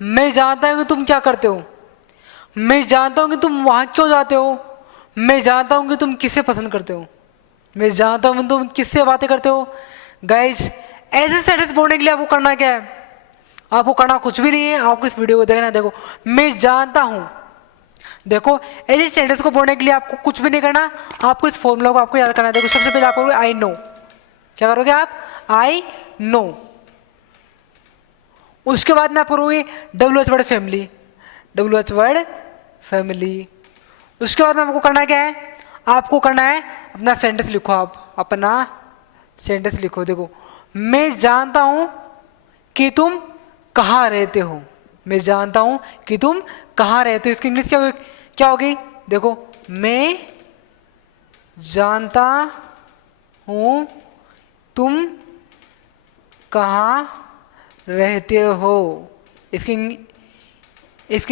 मैं जानता हूँ कि तुम क्या करते हो, मैं जानता हूँ कि तुम वहाँ क्यों जाते हो, मैं जानता हूँ कि तुम किसे पसंद करते हो, मैं जानता हूँ कि तुम किससे बातें करते हो। गाइस, ऐसे सेंटेंस बोलने के लिए आपको करना क्या है? आपको करना कुछ भी नहीं है, आपको इस वीडियो को देखना है। देखो, मैं जानता हूँ। देखो, ऐसे सेंटेंस को बोलने के लिए आपको कुछ भी नहीं करना, आपको इस फॉर्मूला को आपको याद करना है। देखो, सबसे पहले आप करोगे आई नो। क्या करोगे आप? I know. उसके बाद में आप करोगे W H word family, W H word family. उसके बाद में आपको करना क्या है? आपको करना है अपना सेंटेंस लिखो। आप अपना सेंटेंस लिखो। देखो, मैं जानता हूं कि तुम कहाँ रहते हो, मैं जानता हूं कि तुम कहाँ रहते हो। इसकी इंग्लिश क्या होगी? देखो, मैं जानता हूं तुम कहाँ रहते हो। इसकी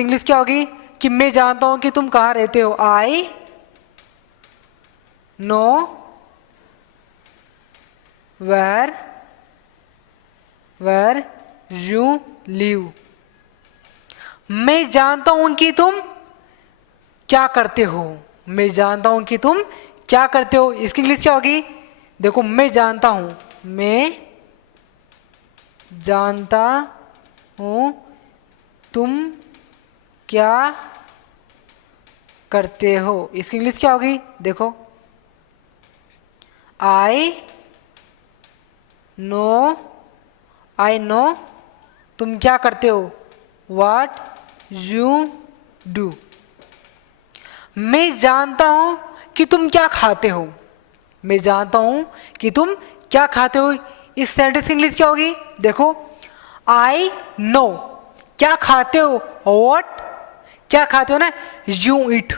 इंग्लिश क्या होगी? कि मैं जानता हूं कि तुम कहाँ रहते हो। I know where you live. मैं जानता हूं कि तुम क्या करते हो, मैं जानता हूं कि तुम क्या करते हो। इसकी इंग्लिश क्या होगी? देखो, मैं जानता हूं, मैं जानता हूं तुम क्या करते हो। इसकी इंग्लिश क्या होगी? देखो, आई नो तुम क्या करते हो। What you do। मैं जानता हूं कि तुम क्या खाते हो, मैं जानता हूं कि तुम क्या खाते हो। इस सेंटेंस की इंग्लिश क्या होगी? देखो, आई नो क्या खाते हो, वॉट क्या खाते हो ना, यू इट।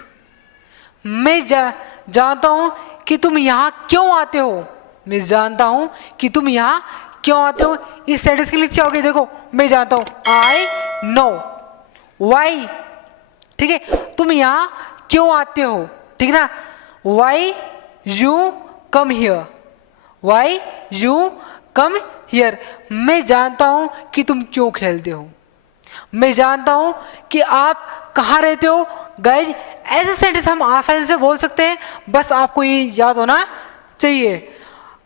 मैं जानता हूं कि तुम यहां क्यों आते हो, मैं जानता हूं कि तुम यहां क्यों आते हो। इस सेंटेंस की इंग्लिश क्या होगी? देखो, मैं जानता हूं, आई नो वाई। ठीक है, तुम यहां क्यों आते हो, ठीक ना। Why you come here, why you come here. मैं जानता हूं कि तुम क्यों खेलते हो, मैं जानता हूं कि आप कहां रहते हो। गाइज, ऐसे सेंटेंस हम आसानी से बोल सकते हैं, बस आपको ये याद होना चाहिए।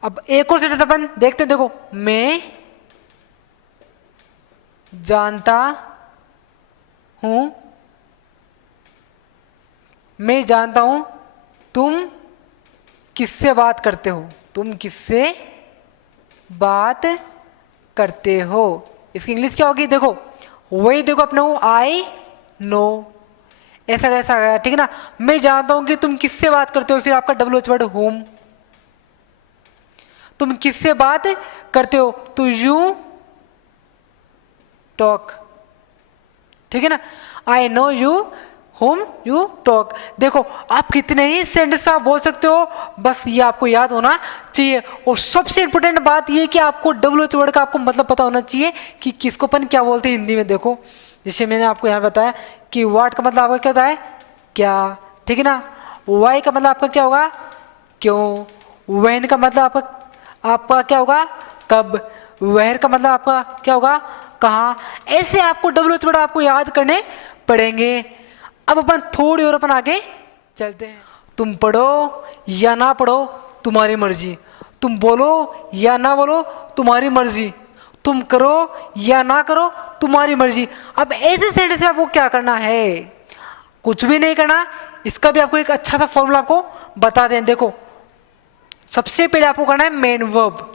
अब एक और सेंटेंस अपन देखते हैं। देखो, मैं जानता हूं, मैं जानता हूं तुम किससे बात करते हो, तुम किससे बात करते हो। इसकी इंग्लिश क्या होगी? देखो, वही देखो अपना आई नो, ऐसा कैसा गया, ठीक है ना। मैं जानता हूं कि तुम किससे बात करते हो, फिर आपका डब्ल्यू एच वर्ड होम। तुम किससे बात करते हो, तो यू टॉक, ठीक है ना। I know you home you talk. देखो, आप कितने ही सेंटेंस आप बोल सकते हो, बस ये आपको याद होना चाहिए। और सबसे इंपॉर्टेंट बात ये कि आपको डब्ल्यू एच वर्ड का आपको मतलब पता होना चाहिए कि किसको अपन क्या बोलते हैं हिंदी में। देखो, जैसे मैंने आपको यहाँ बताया कि वाट का मतलब आपका क्या होता है? क्या, ठीक है ना। वाई का मतलब आपका क्या होगा? क्यों। वैन का मतलब आपका क्या होगा? कब। वेयर का मतलब आपका क्या होगा? कहाँ। ऐसे आपको डब्ल्यू एच वर्ड आपको याद करने पड़ेंगे। अब अपन थोड़ी और अपन आगे चलते हैं। तुम पढ़ो या ना पढ़ो तुम्हारी मर्जी, तुम बोलो या ना बोलो तुम्हारी मर्जी, तुम करो या ना करो तुम्हारी मर्जी। अब ऐसे सेंटेंस में आपको क्या करना है? कुछ भी नहीं करना। इसका भी आपको एक अच्छा सा फॉर्मूला आपको बता दें। देखो, सबसे पहले आपको करना है मेन वर्ब,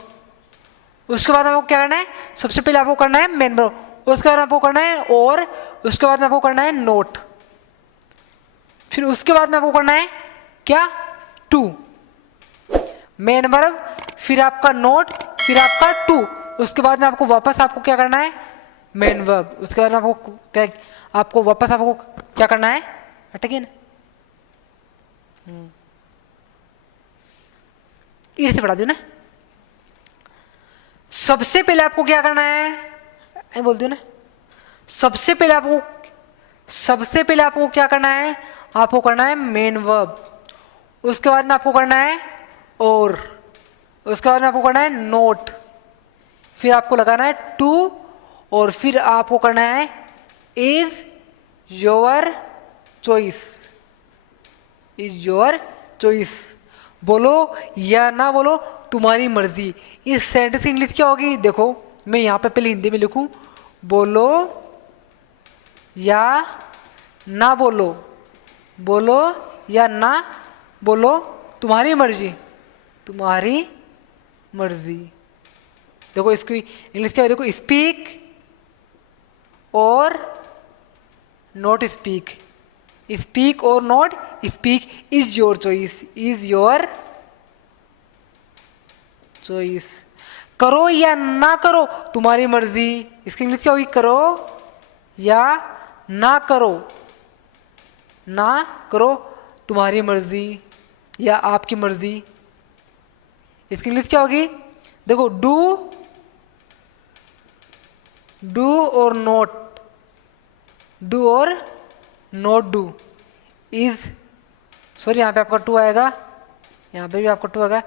उसके बाद आपको क्या करना है? सबसे पहले आपको करना है मेन वर्ब, उसके बाद आपको करना है और, उसके बाद में आपको करना है नोट, फिर उसके बाद में आपको करना है क्या? टू। मेन वर्ब, फिर आपका नोट, फिर आपका टू, उसके बाद में आपको वापस आपको क्या करना है? मेन वर्ब, उसके बाद में आपको क्या, आपको वापस आपको क्या करना है? अटकिन इधर से पढ़ा दो ना। सबसे पहले आपको क्या करना है? बोल दो ना। सबसे पहले आपको क्या करना है? आपको करना है मेन वर्ब, उसके बाद में आपको करना है और, उसके बाद में आपको करना है नोट, फिर आपको लगाना है टू, और फिर आपको करना है is your choice, is your choice. बोलो या ना बोलो तुम्हारी मर्जी। इस सेंटेंस की इंग्लिश क्या होगी? देखो मैं यहाँ पे पहले हिंदी में लिखूं, बोलो या ना बोलो, बोलो या ना बोलो तुम्हारी मर्जी, तुम्हारी मर्जी। देखो इसकी इंग्लिश क्या है? देखो स्पीक और नॉट स्पीक, स्पीक और not speak is your choice, is your choice. करो या ना करो तुम्हारी मर्जी, इसकी इंग्लिश क्या होगी? करो या ना करो, ना करो तुम्हारी मर्जी या आपकी मर्जी। इसकी इंग्लिश क्या होगी? देखो डू, डू और नॉट, डू और नॉट डू इज, सॉरी यहाँ पे आपका टू आएगा, यहाँ पे भी आपका टू आएगा।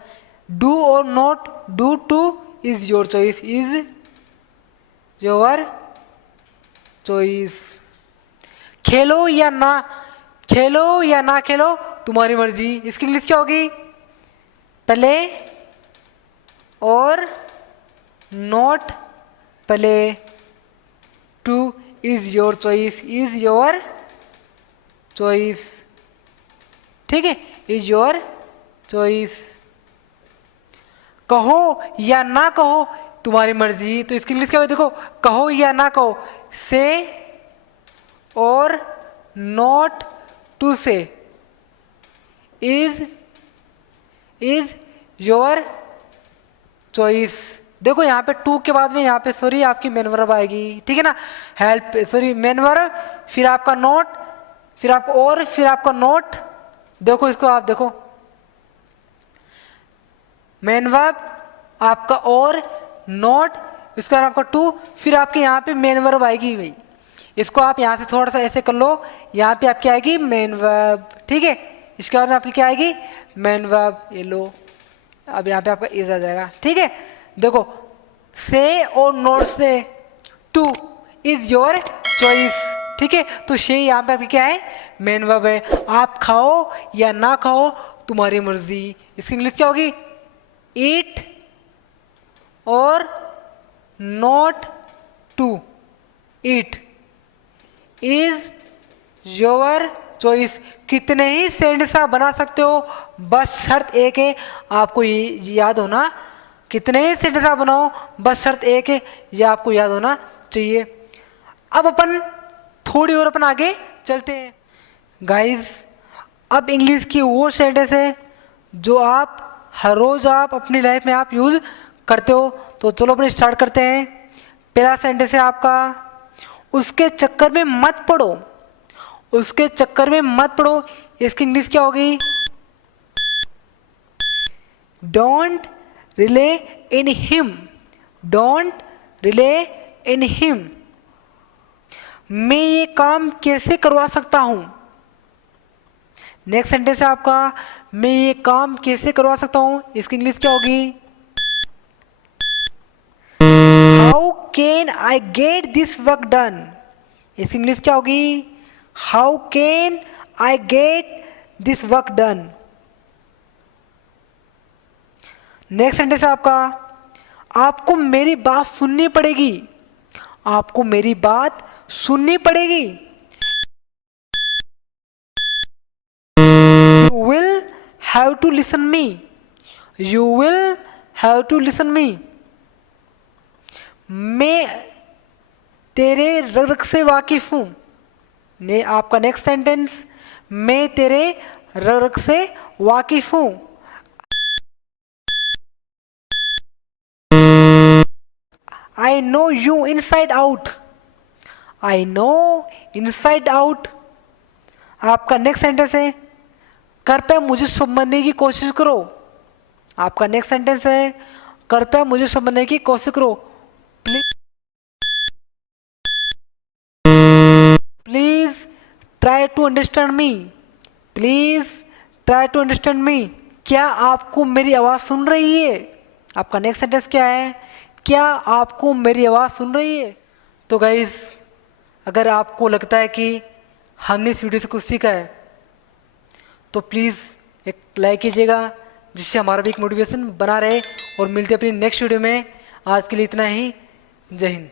डू और not do two is your choice, is your choice. खेलो या ना, खेलो या ना खेलो तुम्हारी मर्जी। इसकी इंग्लिश क्या होगी? प्ले और not play, two is your choice, is your choice. ठीक है, इज योर चॉइस। कहो या ना कहो तुम्हारी मर्जी, तो इसकी इंग्लिश क्या होगी? देखो कहो या ना कहो, से और नॉट टू से, इज योर चॉइस। देखो यहाँ पे टू के बाद में यहाँ पे सॉरी आपकी मेन वर्ब आएगी, ठीक है ना, हेल्प सॉरी मेन वर्ब, फिर आपका नॉट, फिर आपका और, फिर आपका नॉट। देखो इसको आप देखो, मेन वर्ब आपका और, नॉट, इसका आपका टू, फिर आपके यहाँ पे मेन वर्ब आएगी भाई। इसको आप यहाँ से थोड़ा सा ऐसे कर लो, यहाँ पे आपकी आएगी मेन वर्ब, ठीक है। इसके बाद में आपकी क्या आएगी? Main verb. ये लो अब यहाँ पे आपका इज आ जाएगा, ठीक है। देखो से और नॉट से, टू इज योर चॉइस, ठीक है। तो से यहाँ पे आपकी क्या है? मेन वर्ब है। आप खाओ या ना खाओ तुम्हारी मर्जी। इसकी इंग्लिश क्या होगी? ईट और not to eat is your choice. कितने ही सेंटेंस आप बना सकते हो, बस शर्त एक है, आपको ये याद होना, कितने ही सेंटेंस आप बनाओ बस शर्त एक है, ये आपको याद होना चाहिए। अब अपन थोड़ी और अपन आगे चलते हैं गाइस। अब इंग्लिश की वो सेंटेंस है जो आप हर रोज आप अपनी लाइफ में आप यूज करते हो। तो चलो अपन स्टार्ट करते हैं। पहला सेंटेंस है आपका, उसके चक्कर में मत पड़ो, उसके चक्कर में मत पड़ो। इसकी इंग्लिश क्या होगी? Don't relay in him, don't relay in him. मैं ये काम कैसे करवा सकता हूं? नेक्स्ट सेंटेंस है आपका, मैं ये काम कैसे करवा सकता हूं। इसकी इंग्लिश क्या होगी? How can I get this work done. इसकी इंग्लिश क्या होगी? How can I get this work done. Next sentence है आपका, आपको मेरी बात सुननी पड़ेगी, आपको मेरी बात सुननी पड़ेगी। You will have to listen me, you will have to listen me। मैं तेरे रग से वाकिफ हूं। ने आपका नेक्स्ट सेंटेंस, मैं तेरे रग से वाकिफ हूं। I know you inside out, I know inside out। आपका नेक्स्ट सेंटेंस है, कृपया मुझे समझने की कोशिश करो। आपका नेक्स्ट सेंटेंस है, कृपया मुझे समझने की कोशिश करो। Please try to understand me, please try to understand me. क्या आपको मेरी आवाज सुन रही है? आपका नेक्स्ट सेंटेंस क्या है? क्या आपको मेरी आवाज सुन रही है? तो गाइस अगर आपको लगता है कि हमने इस वीडियो से कुछ सीखा है तो प्लीज़ एक लाइक कीजिएगा, जिससे हमारा भी एक मोटिवेशन बना रहे। और मिलते हैं अपनी नेक्स्ट वीडियो में। आज के लिए इतना ही। जय हिंद।